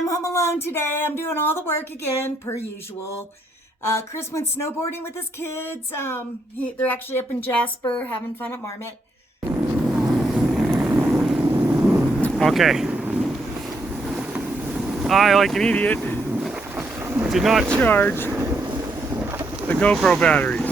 am home alone today. I'm doing all the work again, per usual. Chris went snowboarding with his kids. They're actually up in Jasper having fun at Marmot. Okay. I, like an idiot, did not charge the GoPro batteries.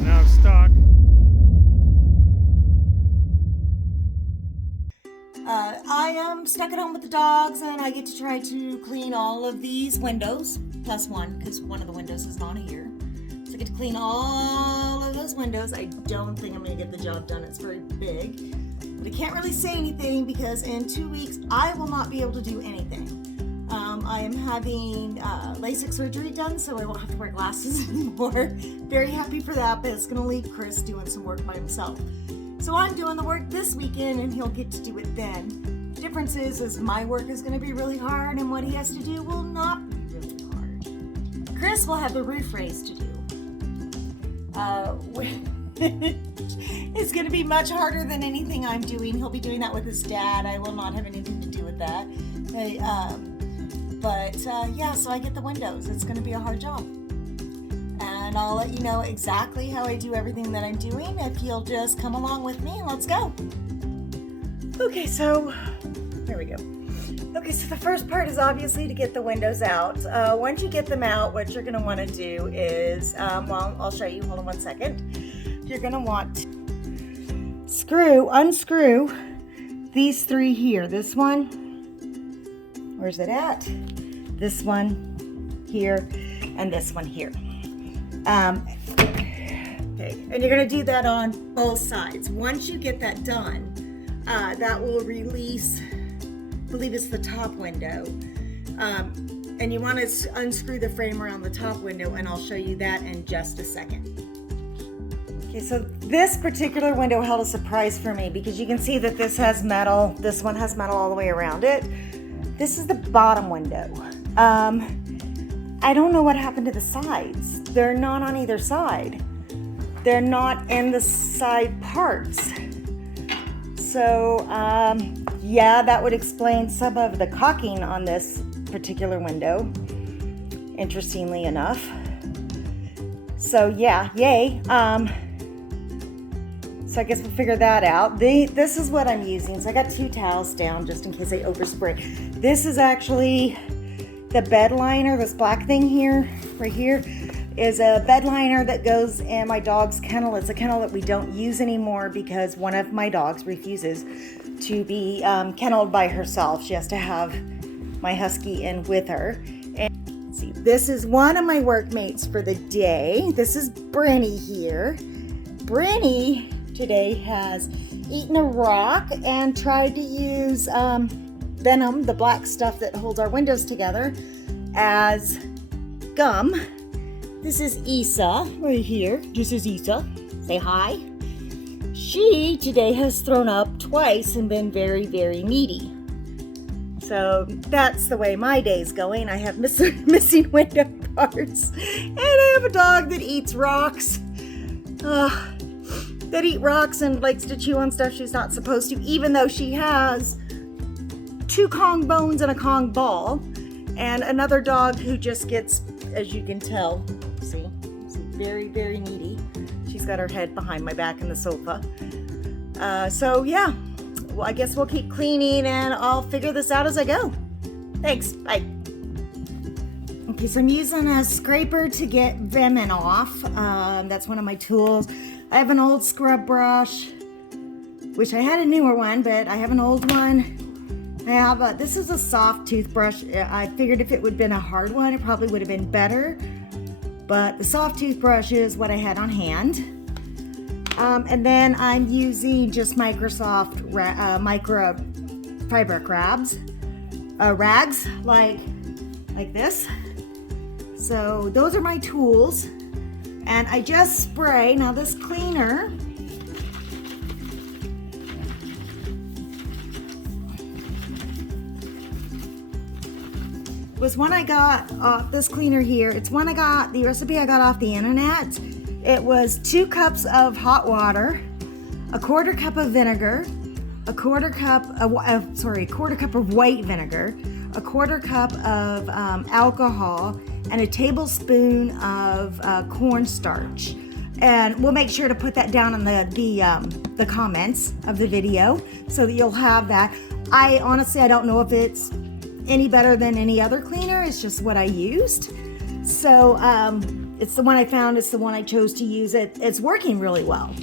Now I'm stuck. I am stuck at home with the dogs, and I get to try to clean all of these windows, plus one, because one of the windows is not here. So I get to clean all of those windows. I don't think I'm going to get the job done. It's very big. But I can't really say anything because in 2 weeks, I will not be able to do anything. I am having LASIK surgery done, so I won't have to wear glasses anymore. Very happy for that, but it's going to leave Chris doing some work by himself. So I'm doing the work this weekend, and he'll get to do it then. The difference is my work is going to be really hard, and what he has to do will not be really hard. Chris will have the roof raised to do. It's going to be much harder than anything I'm doing. He'll be doing that with his dad. I will not have anything to do with that. Yeah, so I get the windows. It's going to be a hard job. And I'll let you know exactly how I do everything that I'm doing if you'll just come along with me. Let's go. Okay, so there we go. Okay, so the first part is obviously to get the windows out. Once you get them out, what you're going to want to do is, I'll show you. Hold on one second. You're going to want to unscrew these three here. This one, where's it at? This one here, and this one here. Okay, and you're going to do that on both sides. Once you get that done, that will release, I believe it's the top window. And you want to unscrew the frame around the top window, and I'll show you that in just a second. Okay, so this particular window held a surprise for me because you can see that this has metal. This one has metal all the way around it. This is the bottom window. I don't know what happened to the sides. They're not on either side. They're not in the side parts. So, yeah, that would explain some of the caulking on this particular window, interestingly enough. So, yeah, yay. So I guess we'll figure that out. This is what I'm using. So I got 2 towels down just in case I overspray. This is actually the bed liner. This black thing here, right here, is a bed liner that goes in my dog's kennel. It's a kennel that we don't use anymore because one of my dogs refuses to be kenneled by herself. She has to have my husky in with her. And let's see, this is one of my workmates for the day. This is Brenny here. Brenny today has eaten a rock and tried to use venom, the black stuff that holds our windows together, as gum. This is Isa right here. This is Isa. Say hi. She today has thrown up twice and been very, very needy. So that's the way my day's going. I have missing window parts. And I have a dog that eats rocks. That eat rocks and likes to chew on stuff she's not supposed to, even though she has 2 Kong bones and a Kong ball. And another dog who just gets, as you can tell, see, very, very needy. She's got her head behind my back in the sofa. So yeah, well, I guess we'll keep cleaning and I'll figure this out as I go. Thanks, bye. Okay, so I'm using a scraper to get vermin off. That's one of my tools. I have an old scrub brush. Wish I had a newer one, but I have an old one. This is a soft toothbrush. I figured if it would have been a hard one, it probably would have been better. But the soft toothbrush is what I had on hand. And then I'm using just Microfiber rags like this. So those are my tools. And I just spray. Now this cleaner was one I got off this cleaner here. It's one the recipe I got off the internet. It was 2 cups of hot water, a quarter cup of vinegar, a quarter cup of white vinegar, a quarter cup of alcohol, and a tablespoon of cornstarch. And we'll make sure to put that down in the comments of the video so that you'll have that. I honestly don't know if it's any better than any other cleaner. It's just what I used. So it's the one I found. It's the one I chose to use. It's working really well.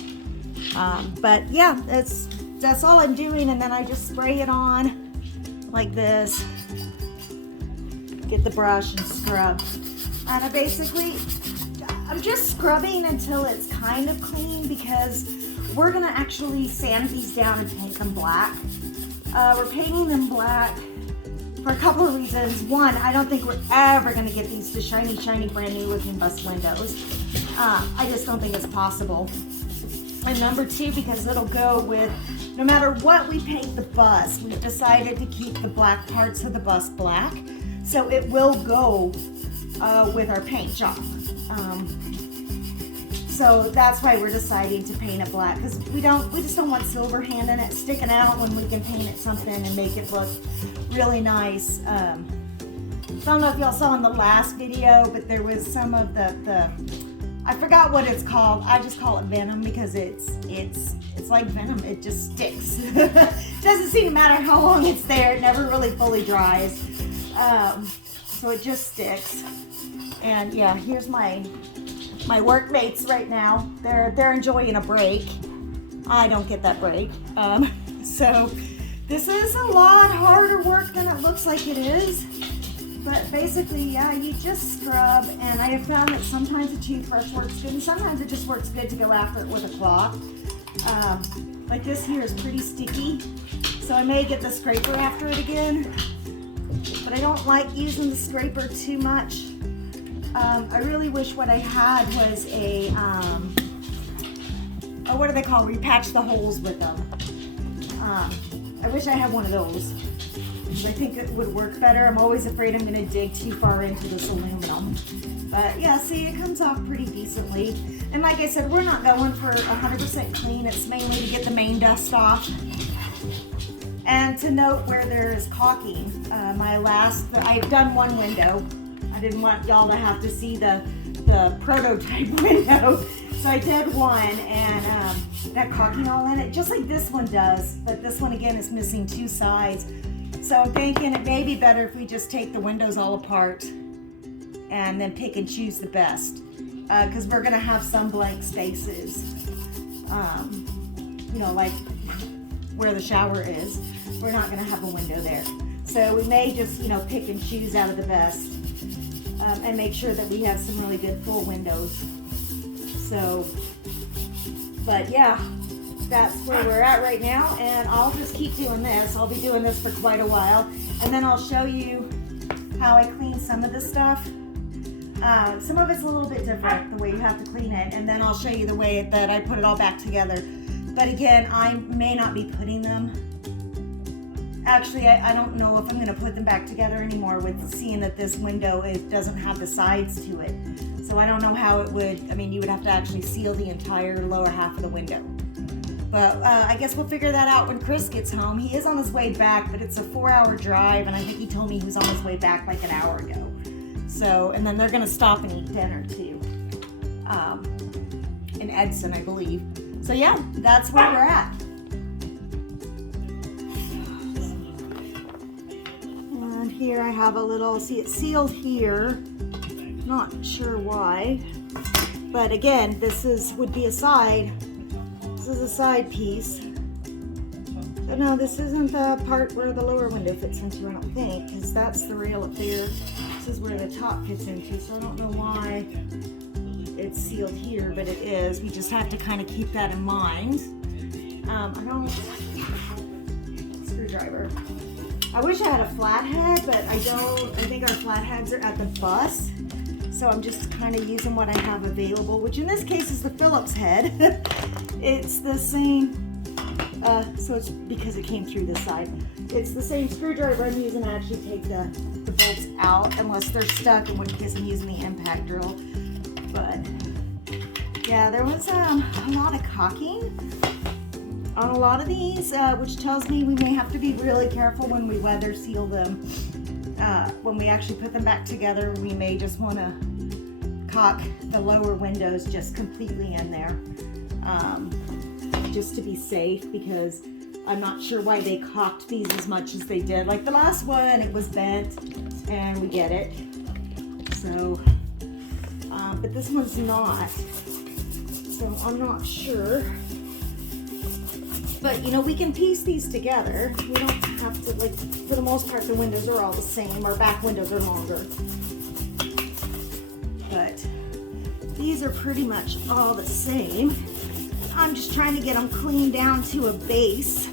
But yeah, that's all I'm doing. And then I just spray it on like this. Get the brush and scrub. And I'm just scrubbing until it's kind of clean, because we're gonna actually sand these down and paint them black. We're painting them black for a couple of reasons. One, I don't think we're ever gonna get these to shiny, brand new looking bus windows. I just don't think it's possible. And number two, because it'll go with, no matter what we paint the bus, we've decided to keep the black parts of the bus black. So it will go with our paint job. So that's why we're deciding to paint it black, because we just don't want silver hand in it sticking out when we can paint it something and make it look really nice. I don't know if y'all saw in the last video, but there was some of the I forgot what it's called. I just call it venom because it's like venom. It just sticks. Doesn't seem to matter how long it's there. It never really fully dries. So it just sticks. And yeah, here's my workmates right now. They're enjoying a break. I don't get that break. So this is a lot harder work than it looks like it is. But basically, yeah, you just scrub, and I have found that sometimes a toothbrush works good, and sometimes it just works good to go after it with a cloth. Like this here is pretty sticky, so I may get the scraper after it again, but I don't like using the scraper too much. I really wish what I had was a, what do they call, where you patch the holes with them. I wish I had one of those. I think it would work better. I'm always afraid I'm going to dig too far into this aluminum. But yeah, see, it comes off pretty decently. And like I said, we're not going for 100% clean. It's mainly to get the main dust off. And to note where there is caulking. I've done one window. I didn't want y'all to have to see the prototype window. So I did one, and that caulking all in it, just like this one does. But this one, again, is missing two sides. So I'm thinking it may be better if we just take the windows all apart and then pick and choose the best. Because we're going to have some blank spaces. You know, like where the shower is. We're not going to have a window there. So we may just, you know, pick and choose out of the best. And make sure that we have some really good full windows. So, but yeah. That's where we're at right now, and I'll just keep doing this. I'll be doing this for quite a while, and then I'll show you how I clean some of this stuff. Some of it's a little bit different, the way you have to clean it, and then I'll show you the way that I put it all back together. But again, I may not be putting them. Actually, I don't know if I'm going to put them back together anymore, with seeing that this window, it doesn't have the sides to it. So I don't know how it would, I mean, you would have to actually seal the entire lower half of the window. But I guess we'll figure that out when Chris gets home. He is on his way back, but it's a 4-hour drive, and I think he told me he was on his way back like an hour ago. So, and then they're going to stop and eat dinner too, in Edson, I believe. So yeah, that's where we're at. And here I have a little, see, it's sealed here. Not sure why, but again, this would be a side. This is a side piece. But no, this isn't the part where the lower window fits into, I don't think, because that's the rail up there. This is where the top fits into, so I don't know why it's sealed here, but it is. We just have to kind of keep that in mind. Screwdriver. I wish I had a flathead, but I don't. I think our flatheads are at the bus. So I'm just kind of using what I have available, which in this case is the Phillips head. It's the same, so it's because it came through this side. It's the same screwdriver I'm using to actually take the bolts out, unless they're stuck, in which case I'm using the impact drill. But yeah, there was a lot of caulking on a lot of these, which tells me we may have to be really careful when we weather seal them. when we actually put them back together, we may just want to caulk the lower windows just completely in there, just to be safe, because I'm not sure why they caulked these as much as they did. Like the last one, it was bent, and we get it. So, but this one's not. So I'm not sure. But you know, we can piece these together. We don't have to, like, for the most part, the windows are all the same. Our back windows are longer. But these are pretty much all the same. I'm just trying to get them cleaned down to a base.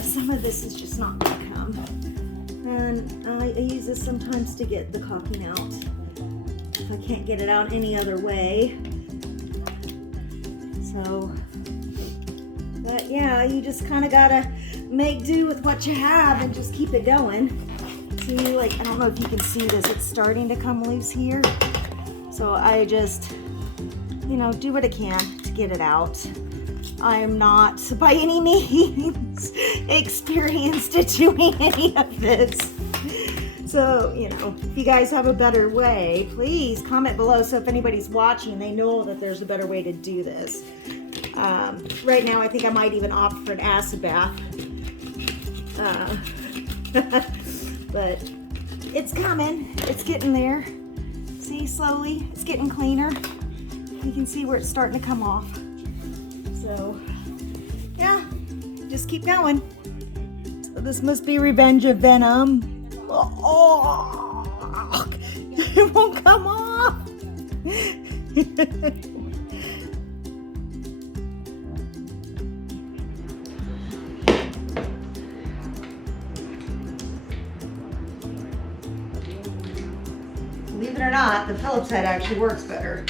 Some of this is just not gonna come. And I use this sometimes to get the caulking out. If I can't get it out any other way. So, but yeah, you just kind of gotta make do with what you have and just keep it going. See, like, I don't know if you can see this, it's starting to come loose here. So I just, you know, do what I can to get it out. I am not by any means experienced at doing any of this. So, you know, if you guys have a better way, please comment below, so if anybody's watching, they know that there's a better way to do this. Right now, I think I might even opt for an acid bath. But it's coming. It's getting there. See, slowly, it's getting cleaner. You can see where it's starting to come off. So, yeah, just keep going. So this must be Revenge of Venom. Oh, it won't come off. Believe it or not, the Phillips head actually works better.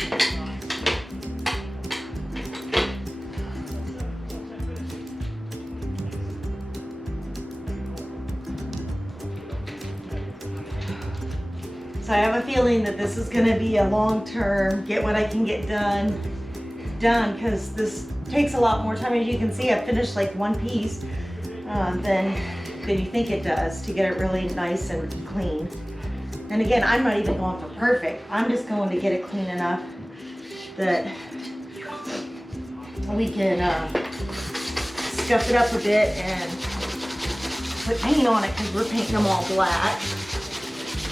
So I have a feeling that this is going to be a long-term, get what I can get done, because this takes a lot more time. As you can see, I finished like one piece than you think it does to get it really nice and clean. And again, I'm not even going for perfect. I'm just going to get it clean enough that we can scuff it up a bit and put paint on it, because we're painting them all black.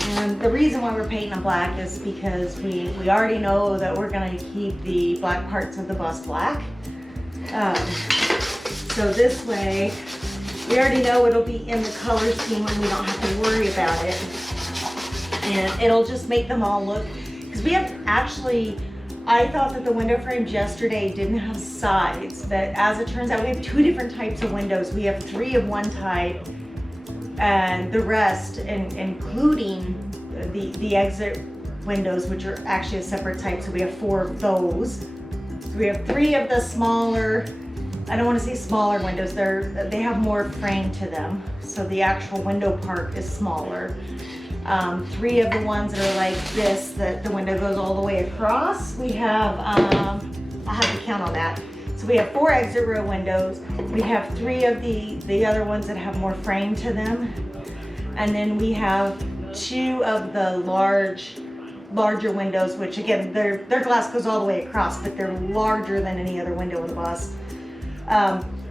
And the reason why we're painting them black is because we already know that we're going to keep the black parts of the bus black. So this way, we already know it'll be in the color scheme and we don't have to worry about it. And it'll just make them all look, because we have actually, I thought that the window frames yesterday didn't have sides, but as it turns out, we have 2 different types of windows. We have 3 of one type, and the rest, including the exit windows, which are actually a separate type, so we have 4 of those. So we have 3 of the smaller, I don't want to say smaller windows, they have more frame to them, so the actual window part is smaller. 3 of the ones that are like this, that the window goes all the way across, we have, I'll have to count on that. So we have 4 exit row windows. We have 3 of the other ones that have more frame to them. And then we have 2 of the larger windows, which again, their glass goes all the way across, but they're larger than any other window in the bus.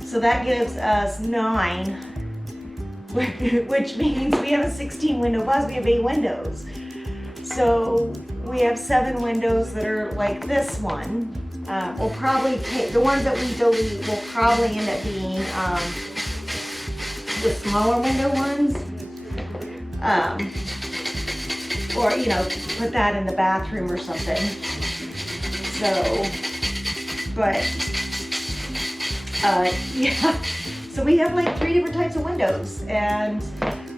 So that gives us 9, which means we have a 16 window bus, we have 8 windows. So we have 7 windows that are like this one. We'll probably take, the ones that we delete will probably end up being the smaller window ones. Or, you know, put that in the bathroom or something. So, but, yeah. So we have like 3 different types of windows, and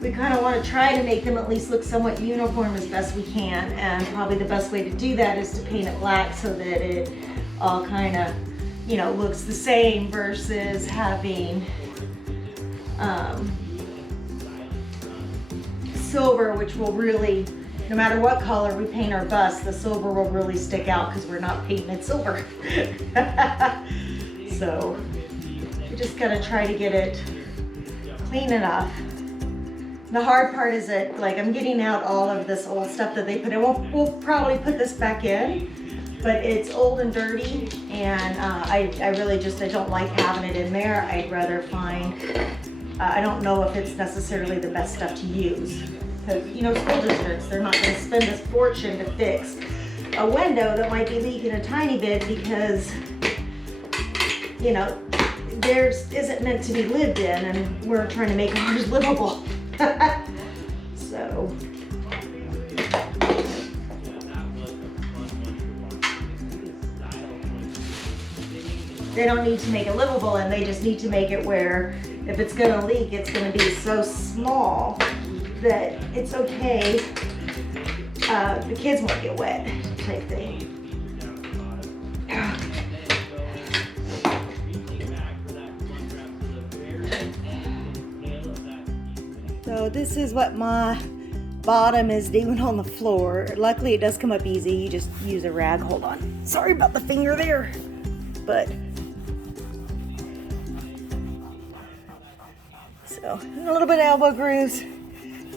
we kind of want to try to make them at least look somewhat uniform as best we can. And probably the best way to do that is to paint it black so that it all kind of, you know, looks the same, versus having silver, which will really, no matter what color we paint our bus, the silver will really stick out because we're not painting it silver. So we just gotta try to get it clean enough The hard part is that, like, I'm getting out all of this old stuff that they put in. We'll probably put this back in, but it's old and dirty, and I really just, I don't like having it in there. I'd rather find, I don't know if it's necessarily the best stuff to use. Because, you know, school districts, they're not going to spend a fortune to fix a window that might be leaking a tiny bit because, you know, theirs isn't meant to be lived in, and we're trying to make ours livable. So. They don't need to make it livable, and they just need to make it where if it's gonna leak, it's gonna be so small that it's okay. The kids won't get wet, type thing. So this is what my bottom is doing on the floor. Luckily it does come up easy. You just use a rag. Hold on. Sorry about the finger there. But so a little bit of elbow grooves,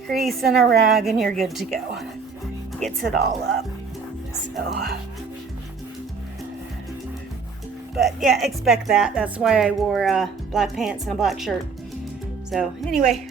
crease and a rag, and you're good to go. Gets it all up. So, but yeah, expect that. That's why I wore black pants and a black shirt. So anyway,